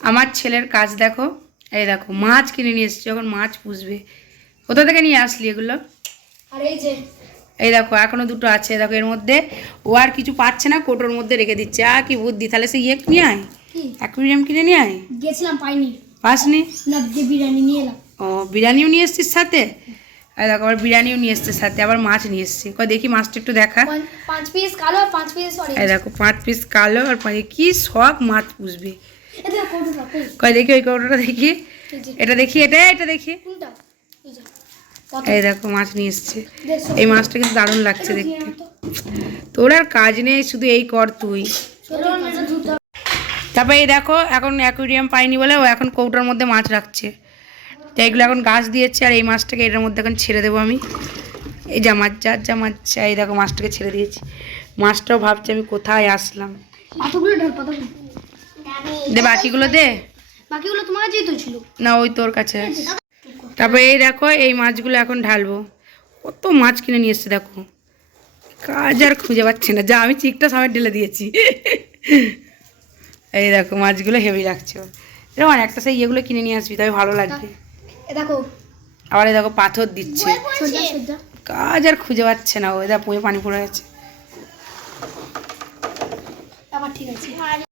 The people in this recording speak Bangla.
আমার ছেলের কাজ দেখো, এই দেখো মাছ কিনে নিয়ে এসছি, যখন মাছ পুষবে। কোথা থেকে নিয়ে আসলি এগুলো? আর এই যে এই দেখো এখনো দুটো আছে, দেখো এর মধ্যে ও আর কিছু পাচ্ছে না, কোটোর মধ্যে রেখে দিচ্ছে। কি বুদ্ধি, তাহলে সে নিয়ে আয়, অ্যাকুয়ারিয়াম কিনে নিয়ে আয়। গেছিলাম পাইনি, পাসনি? না বিরিয়ানি নিয়ে এলাম। ও বিরিয়ানিও নিয়ে এসছিস সাথে? আর দেখো আবার বিরিয়ানিও নিয়ে এসছে সাথে, আবার মাছ নিয়ে এসছি। কয় দেখি মাছটা একটু দেখা। 5 পিস কালো আর 5 পিস অরেঞ্জ। এই দেখো 5 পিস কালো আর 5, কি শখ মাছ পুষবে। এটা কোনটা? কয় দেখি ওই কৌটোটা দেখি, এটা দেখি, এটা দেখি। কোনটা? এই যে এই দেখো মাছ নিয়ে এসছে। এই মাছটা কিন্তু দারুণ লাগছে দেখতে। তোর আর কাজ নেই, শুধু এই কর তুই। তারপরে এই দেখো এখন অ্যাকুয়ারিয়াম পাইনি বলে ও এখন কৌটোর মধ্যে মাছ রাখছে। তো এগুলো এখন গাছ দিয়েছে, আর এই মাছটাকে এটার মধ্যে এখন ছেড়ে দেবো আমি। এই যা মাছ, যা মাছ, এই দেখো মাছটাকে ছেড়ে দিয়েছি। মাছটাও ভাবছি আমি কোথায় আসলাম। পাতাগুলো ঢাল, পাতাগুলো দে, বাকিগুলো দে। বাকিগুলো তোমার কাছেই তো ছিল না, ওই তোর কাছে আছে। তারপরে এই দেখো এই মাছগুলো এখন ঢালবো। কত মাছ কিনে নিয়ে এসছে দেখো, কাজ আর খুঁজে পাচ্ছে না। যা, আমি চিকটা সবাই ঢেলে দিয়েছি। এই দেখো মাছগুলো হেভি লাগছে। এরকম একটা সেই ইয়েগুলো কিনে নিয়ে আসবি, তবে ভালো লাগবে। দেখো আবার এই দেখো পাথর দিচ্ছে, সোজা সোজা। কাজ আর খুঁজে পাচ্ছে না। ওই দেখো পুরো পানি পড়ে গেছে। আবার ঠিক আছে।